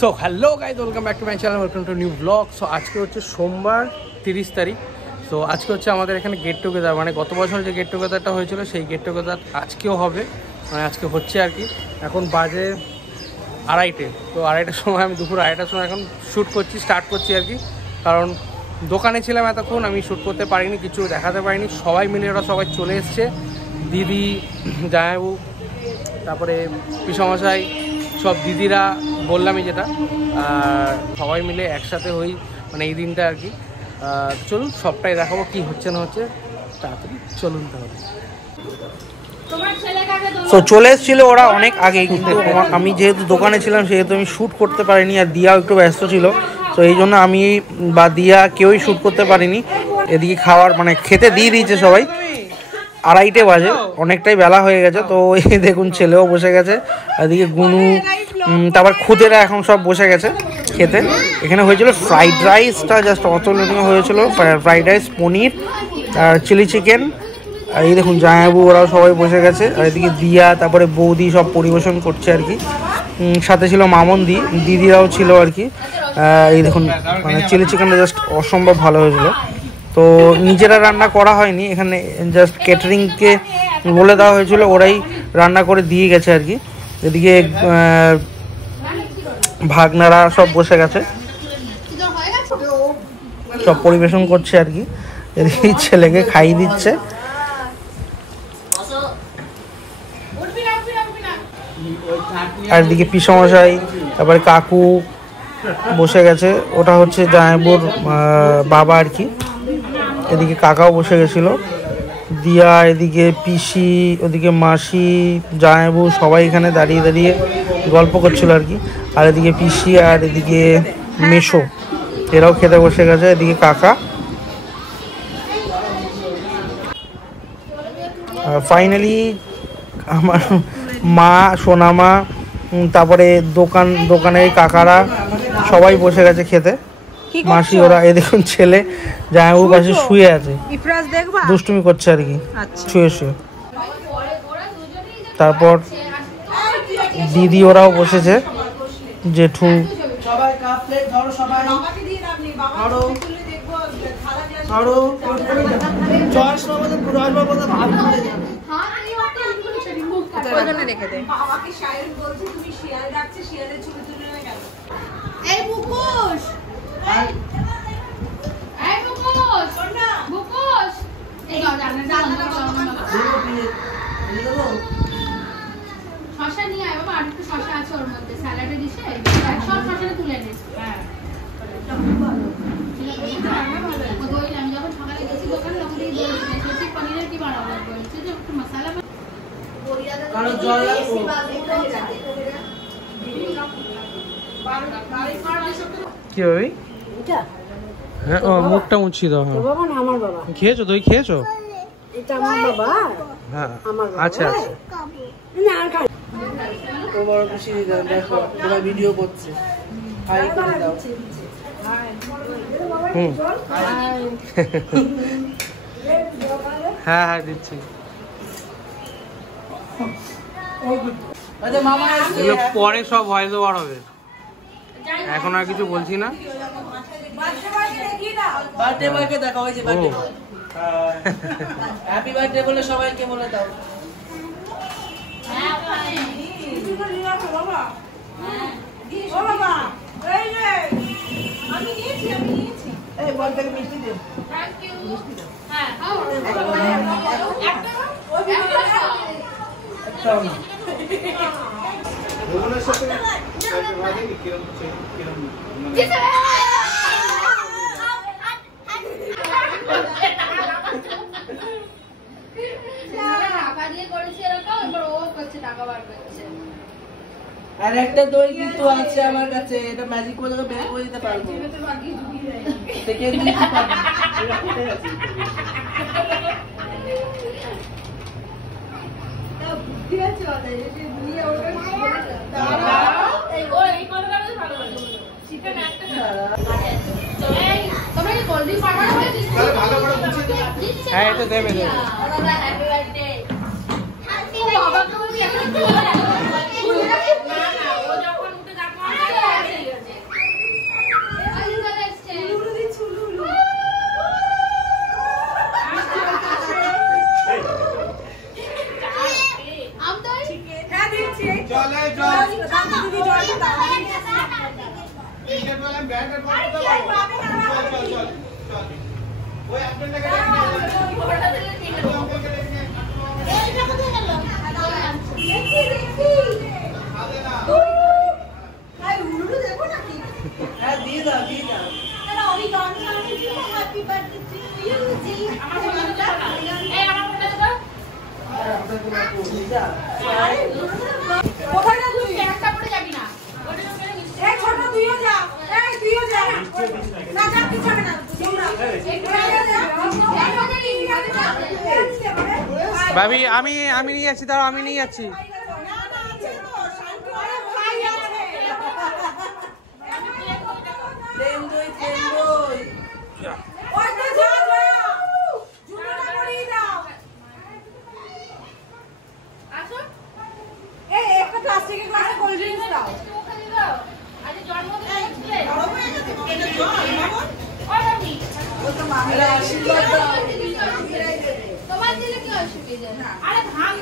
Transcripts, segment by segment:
So hello guys, welcome back to my channel, welcome to new blog. So আজকে হচ্ছে সোমবার 30 তারিখ। So আজকে হচ্ছে আমাদের এখানে গেট টুগেদার, মানে গত বছর যে গেট টুগেদারটা হয়েছিল সেই গেট টুগেদার আজকেও হবে, মানে আজকে হচ্ছে আর কি। এখন বাজে 2:30, তো 2:30টার সময়, আমি দুপুর 2:30টার সময় এখন স্টার্ট করছি আর কি। কারণ দোকানে ছিলাম এতক্ষণ, আমি শ্যুট করতে পারিনি, কিছু দেখাতে পারিনি। সবাই মিলে ওরা সবাই চলে এসছে, দিদি, জামাইবাবু, তারপরে পিসমশাই, সব দিদিরা বললামই যেটা, আর সবাই মিলে একসাথে হই মানে এই দিনটা আর কি। চলুন সবটাই দেখাবো কি হচ্ছে না হচ্ছে, তাড়াতাড়ি চলুন তাহলে। তো চলে এসেছিলো ওরা অনেক আগেই, কিন্তু আমি যেহেতু দোকানে ছিলাম সেহেতু আমি শ্যুট করতে পারিনি, আর দিয়াও একটু ব্যস্ত ছিল, তো এই জন্য আমি বা দিয়া কেউই শ্যুট করতে পারিনি। এদিকে খাওয়ার মানে খেতে দিয়ে দিয়েছে সবাই, 2:30 বাজে, অনেকটাই বেলা হয়ে গেছে। তো এই দেখুন ছেলেও বসে গেছে, এদিকে গুনু, তারপর খুদেরা এখন সব বসে গেছে খেতে। এখানে হয়েছিল ফ্রাইড রাইসটা জাস্ট অতুলনীয় হয়েছিল, ফ্রাইড রাইস, পনির আর চিলি চিকেন। আর এই দেখুন জামাইবাবু ওরাও সবাই বসে গেছে, আর এদিকে দিয়া, তারপরে বৌদি সব পরিবেশন করছে আর কি। সাথে ছিল মামনদি, দিদিরাও ছিল আর কি। এই দেখুন মানে চিলি চিকেনটা জাস্ট অসম্ভব ভালো হয়েছিল। তো নিজেরা রান্না করা হয়নি এখানে, জাস্ট ক্যাটারিংকে বলে দেওয়া হয়েছিল, ওরাই রান্না করে দিয়ে গেছে আর কি। এদিকে ভাগনারা সব বসে গেছে, সব পরিবেশন করছে আর কি। এদিকে ছেলেকে খাইয়ে দিচ্ছে। আর এদিকে পিসমশাই, তারপরে কাকু বসে গেছে, ওটা হচ্ছে জামাইবাবুর বাবা আর কি। এদিকে কাকাও বসে গেছিল, দিয়া, এদিকে পিসি, ওদিকে মাসি, জামাইবাবু সবাই এখানে দাঁড়িয়ে দাঁড়িয়ে গল্প করছিল আর কি। আর এদিকে পিসি আর এদিকে মেশো, এরাও খেতে বসে গেছে। এদিকে কাকা, ফাইনালি আমার মা, সোনামা, তারপরে দোকানের কাকারা সবাই বসে গেছে খেতে, মাসি ওরা। এই দেখুন ছেলে জামাইবাবুর পাশে শুয়ে আছে, দুষ্টুমি করছে আর কি শুয়ে শুয়ে। তারপর দিদি ওরাও বসেছে, জেঠু। শশা নিয়ে আয় বাবা, আর একটু শশা আছে ওর মধ্যে, স্যালাডে দিছে সব শশা তুলে নিস। হ্যাঁ আমি যখন সকালে গেছি দোকানে তখন এই বলছি পনিরের কি বানাবো, বলছি যে একটু মশলা কি হবে? হ্যাঁ, মুখটা মুছিয়ে দাও। হ্যাঁ, খেয়েছো? দই খেয়েছো? এটা আমার বাবা। হ্যাঁ, আমার আচ্ছা আচ্ছা। না আর খাই। তো বড় খুশি দেখো, তোমরা ভিডিও করছে। হাই করে দাও। হ্যাঁ হ্যাঁ দিচ্ছি। আচ্ছা মামা এগুলো পরে সব ভয়েস ওভার হবে, এখন আর কিছু বলছি না। বার্থডে বয়কে দেখা হয়েছে, বার্থডে বয়। হ্যাপি বার্থডে বলে সবাইকে বলে দাও। বাবা ও বাবা, এই যে আমি নিয়েছি এই বল থেকে মিষ্টি দে। Thank you. হ্যাঁ একটা ওই ভিডিওটা একটা না ওগুলোর সাথে একটা বাদে কিরকম আর একটা দই কিন্তু আছে আমার কাছে, এটা ম্যাজিক করে বের করে দিতে পারবো। থেকে দিতে পারবো। বুদ্ধি আছে ওদের, এই দুনিয়া ওটা এই ওই কথাটা বেশ ভালো লাগে। চিকেন একটা এই তোমরা কি কোল্ড ড্রিঙ্ক পাঠানো হয়েছে? ভালো করে বুঝিয়ে দাও। হ্যাঁ এটা দেবে দেবে। Happy birthday. Happy birthday. না না ও যখন উঠে যাবে ভাবি আমি নিয়ে যাচ্ছি, তাও আমি নিয়ে যাচ্ছি। তোমার দিলে কি অসুবিধা? আরে ভাঙ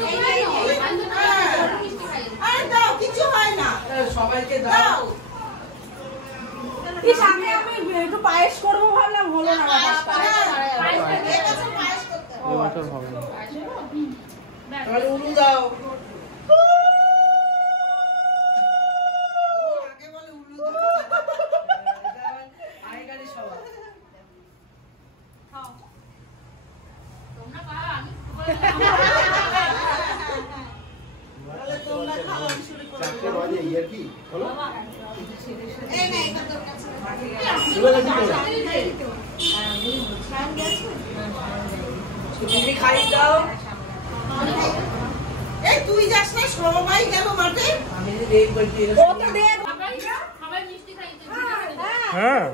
আরে দাও, কিছু হয় না, সবাইকে দাও। কি সামনে আমি একটু পায়েস করব ভাবলাম, হলো না। তাহলে উলু দাও। তুই যাস না, সবাই গেল মাঠে। হ্যাঁ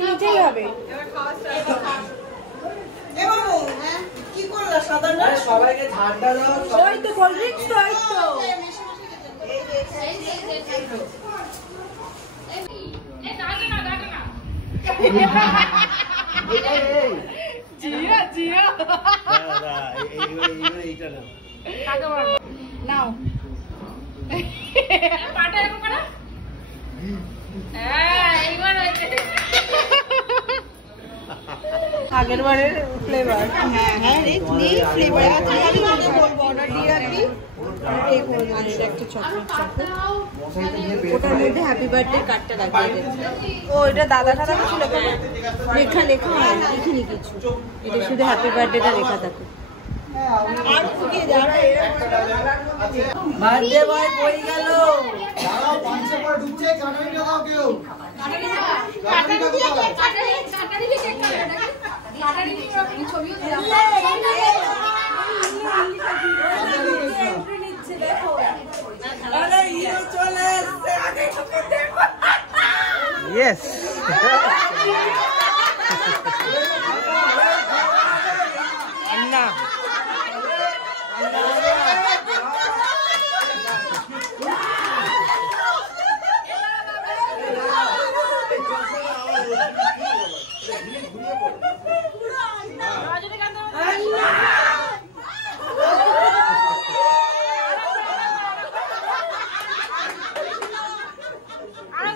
নিচেই হবে। কি করলো সাধারণ? সবাইকে ঠান্ডা দাও। ওই তো কোল্ড ড্রিঙ্কস তো, ওই তো। নাও আগের বারের ফ্লেভার। হ্যাঁ রে, তুমি ফ্লেভার আছে, আমি তোমাকে বলবো অর্ডার দিয়ে রাখি। এই করে দিন একটা চকলেট চকলেট, ওটার মধ্যে হ্যাপি বার্থডে কার্ডটা লাগিয়ে দেন। ও এটা দাদা টাদা কিছু লেখা লেখা লেখা হয় না, লিখিনি কিছু, এটা শুধু হ্যাপি বার্থডেটা লেখা থাকে। আর ফুটিয়ে দাও, বার্থডে বয় পড়ে গেল। দাঁড়াও, 500 করে ঢুকছে, কাটারিটা দাও কেউ। Yes. Anna.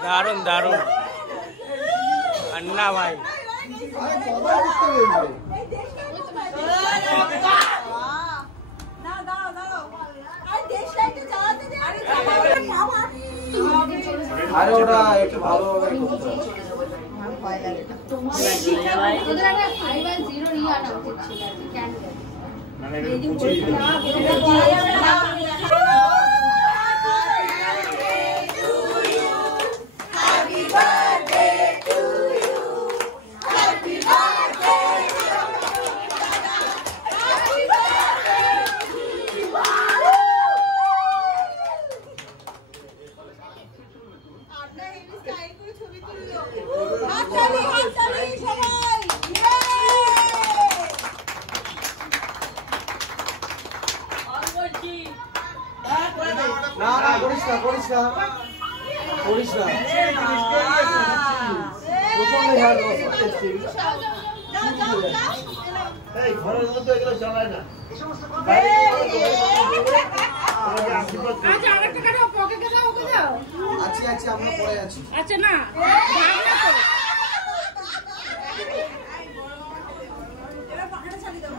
দারুন দারুন अन्ना भाई। আরে ওটা একটু ভালোভাবে করতে হবে। ওদের একটা 5 আর 0 নিয়ে আনা উচিত ছিল ক্যান্ডেল। না না, করিস না, করিস না, করিস না। প্রচন্ড ঝাল করছি। এই ঘরের মধ্যে এগুলো চালায় না। আচ্ছা আরেকটা কাটো পকেটে দাও ওকে দাও আছি আমরা পড়ে আছি আচ্ছা না ভাগ না তো এবার পকেটে ছাড়ি দাও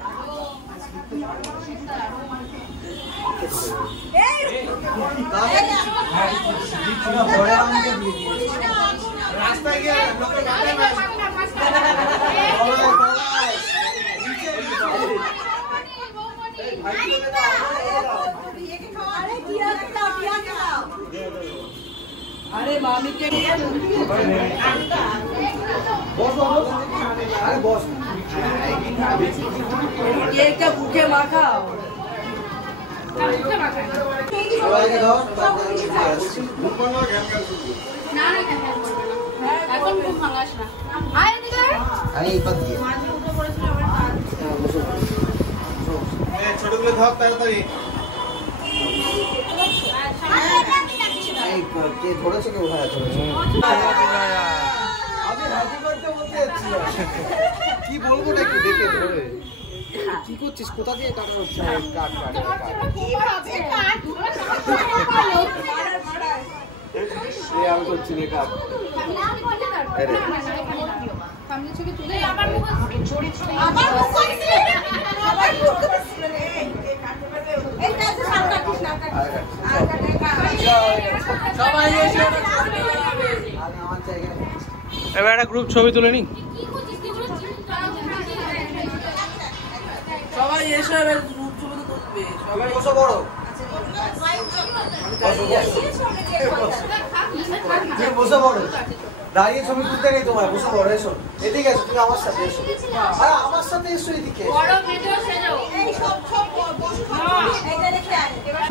রাস্তায় গিয়ে লোকে আরে মামিকে বস কেকটা বুকে মাখাও সবাইকে দাও না এখন খুব ভাঙাস না আয় এদিকে আমি এই পাত দিয়ে ছোটগুলো ধর তাড়াতাড়ি কে ধরেছে কেউ ভাড়া ধরেছে আমি হ্যাপি বার্থডে বলতে যাচ্ছিলাম কি বলবো নাকি দেখে ধরে কি করছিস কোথা দিয়ে টাকা হচ্ছে কাট আমি করছি রে কাট সামনে ছবি তুলে আবার সবাই এসে এবার একটা গ্রুপ ছবি তুলে নি সবাই এসে এবার গ্রুপ ছবি তুলবে সবাই বসো বড় বসে পড়ো দাঁড়িয়ে ছবি তুলতে নেই তোমার বসে পড়ো এসো এদিকে এসো তুমি আমার সাথে এসো আরে আমার সাথে এসো এদিকে বড় ভিডিও সেজাও এই সব বস এইটা রেখে আয় এবার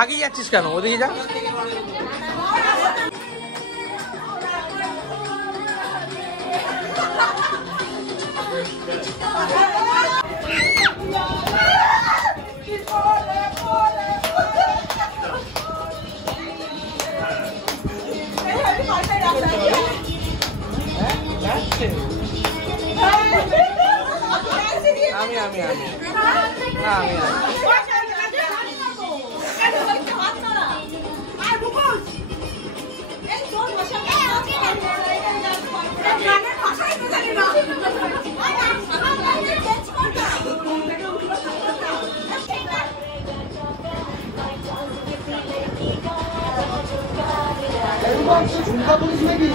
আগে যাচ্ছিস কেন ওদিকে যা আমি আমি আমি না আমি ঝুমকা পুলিশ নাকি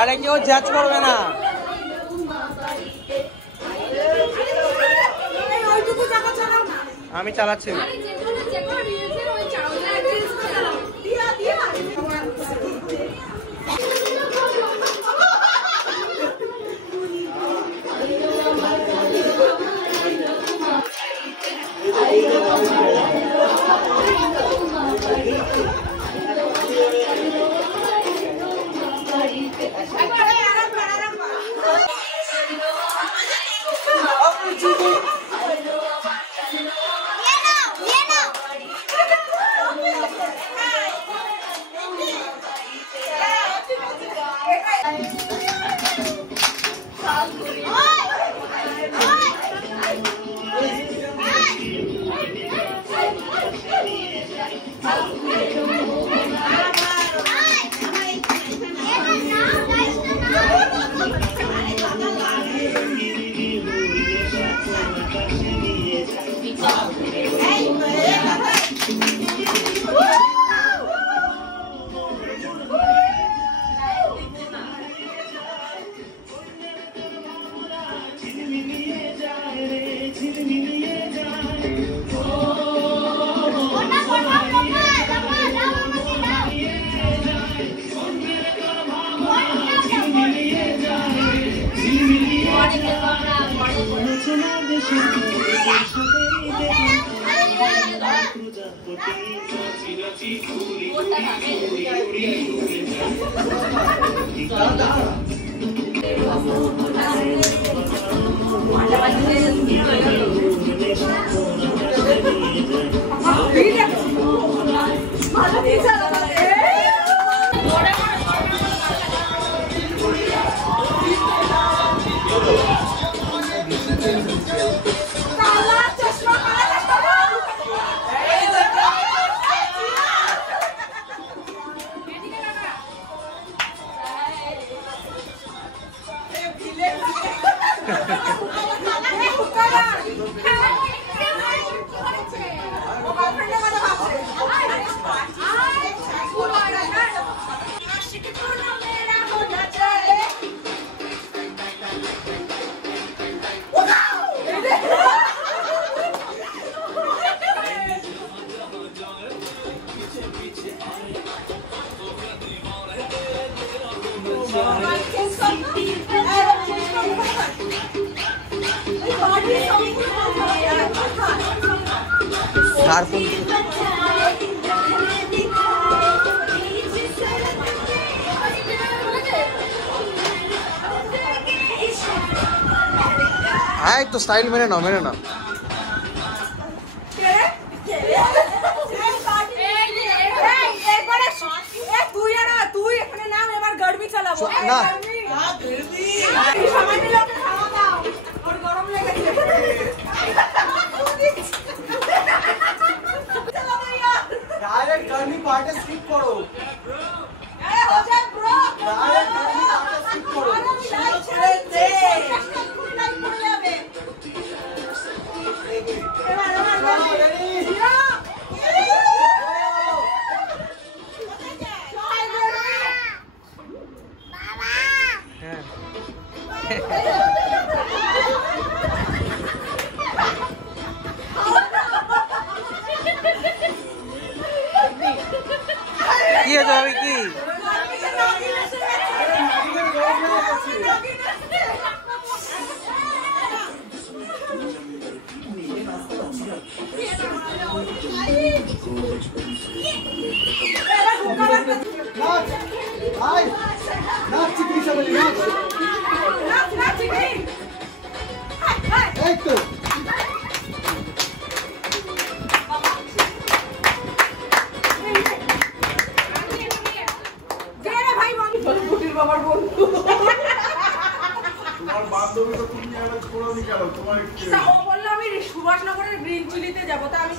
আরে কেউ জাজ করবে না আমি চালাচ্ছি না हाँ एक तो स्टाइल मेरे ना स्किप करो हो जाए ब्रो स्किप करो কি হয়েছে ভাবি কি সুভাষনগরের গ্রিন চিলিতে যাবো তা আমি